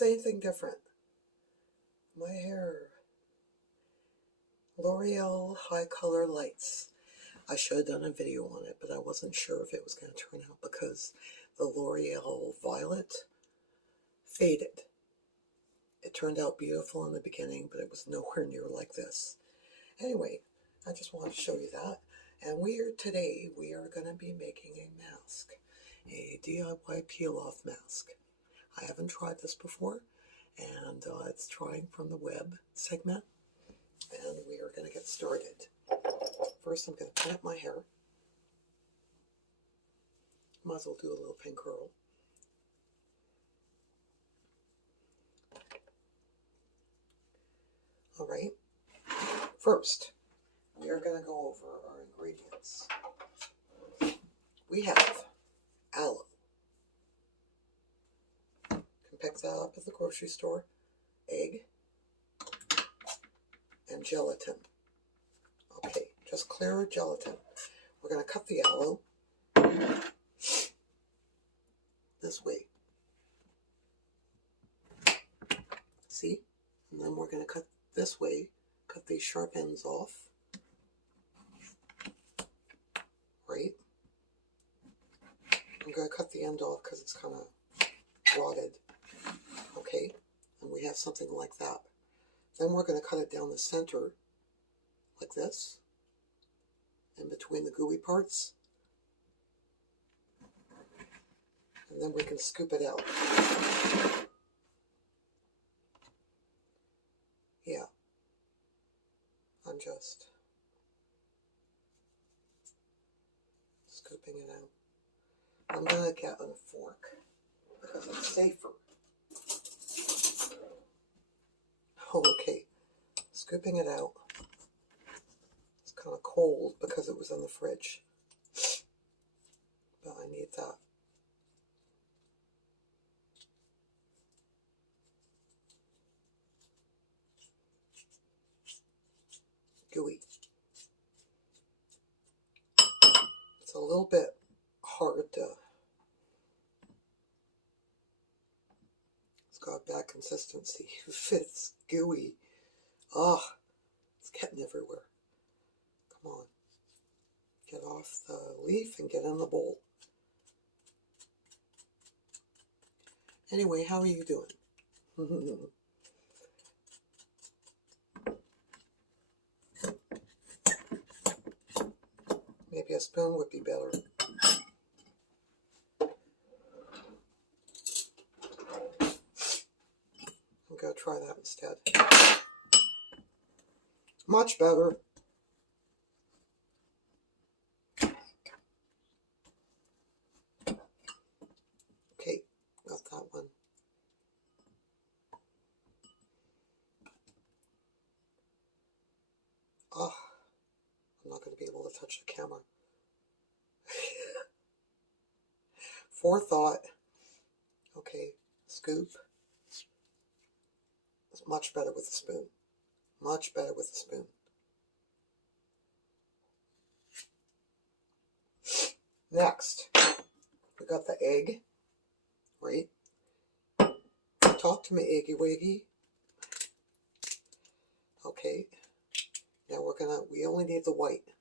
notice anything different? My hair. L'Oreal High Color Lights. I should have done a video on it, but I wasn't sure if it was going to turn out because the L'Oreal Violet faded. It turned out beautiful in the beginning, but it was nowhere near like this. Anyway, I just wanted to show you that. And today we are going to be making a mask, a DIY peel-off mask. I haven't tried this before, and it's trying from the web segment, and we are going to get started. First, I'm going to pin up my hair. Might as well do a little pin curl. All right. First, we are going to go over our ingredients. We have aloe. You can pick that up at the grocery store. Egg and gelatin. Okay, just clear gelatin. We're going to cut the aloe this way. See? And then we're going to cut this way, cut these sharp ends off. Right? I'm going to cut the end off because it's kind of rotted. Okay? And we have something like that. Then we're going to cut it down the center, like this, in between the gooey parts. And then we can scoop it out. Yeah. I'm just scooping it out. I'm going to get a fork because it's safer. Oh, okay. Scooping it out. It's kind of cold because it was in the fridge. But I need that. Gooey. It's a little bit hard to... It's got a bad consistency. It's gooey. Oh, it's getting everywhere. Come on. Get off the leaf and get in the bowl. Anyway, how are you doing? Maybe a spoon would be better. I'm going to try that instead. Much better. Okay, got that one. Oh, I'm not going to be able to touch the camera. Forethought. Okay, scoop. It's much better with a spoon. Much better with a spoon. Next, we got the egg. Right? Talk to me, Eggy Wiggy. Okay. Now we only need the white.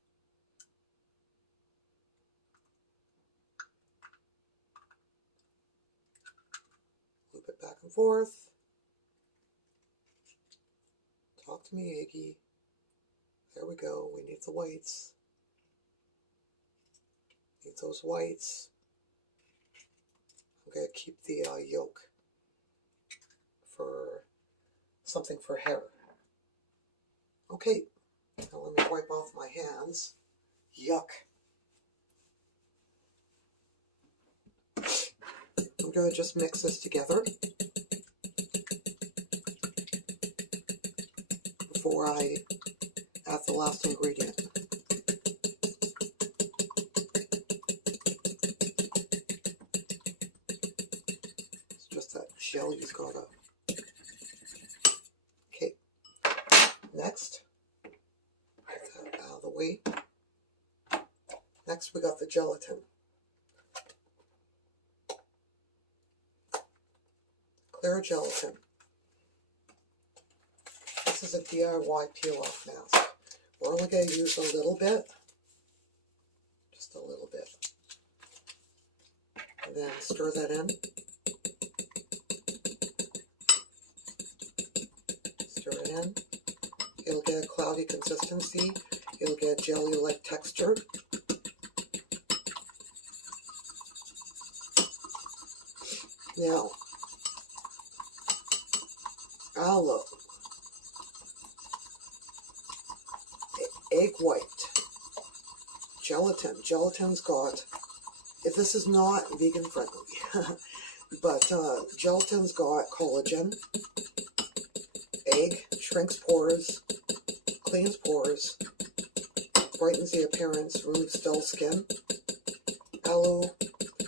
Loop it back and forth. Talk to me, Eggy. There we go. We need the whites. Need those whites. I'm going to keep the yolk for something for hair. Okay. Now let me wipe off my hands. Yuck. I'm going to just mix this together before I add the last ingredient. It's just that jelly's got to... Okay. Next, get that out of the way. Next we got the gelatin. clear gelatin. This is a DIY peel-off mask. We're only going to use a little bit, just a little bit. And then stir that in. Stir it in. It'll get a cloudy consistency. It'll get a jelly-like texture. Now, aloe, egg white, gelatin. Gelatin's got, if this is not vegan friendly, but gelatin's got collagen. Egg shrinks pores, cleans pores, brightens the appearance, removes dull skin. Aloe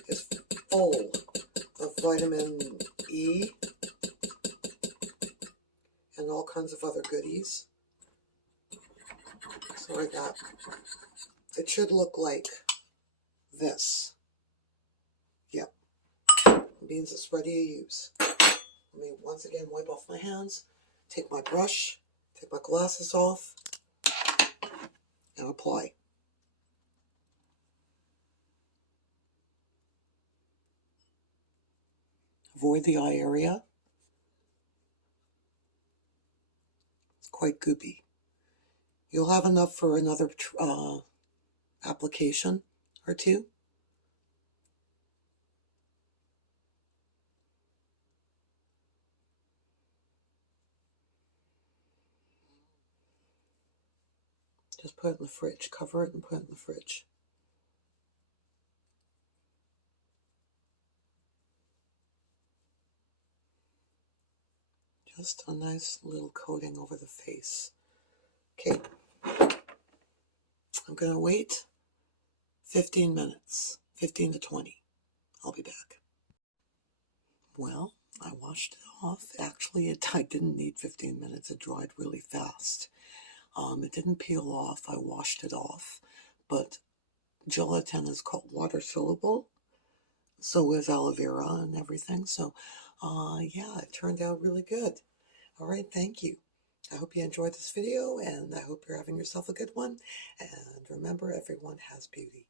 is full of vitamin E and all kinds of other goodies. So like that. It should look like this. Yep. It means it's ready to use. Let me once again wipe off my hands, take my brush, take my glasses off, and apply. Avoid the eye area. It's quite goopy. You'll have enough for another application or two. Just put it in the fridge. Cover it and put it in the fridge. Just a nice little coating over the face. Okay. I'm going to wait 15 minutes. 15 to 20. I'll be back. Well, I washed it off. Actually, I didn't need 15 minutes. It dried really fast. It didn't peel off. I washed it off. But gelatin is called water soluble. So is aloe vera and everything. So, yeah, it turned out really good. All right, thank you. I hope you enjoyed this video, and I hope you're having yourself a good one. And remember, everyone has beauty.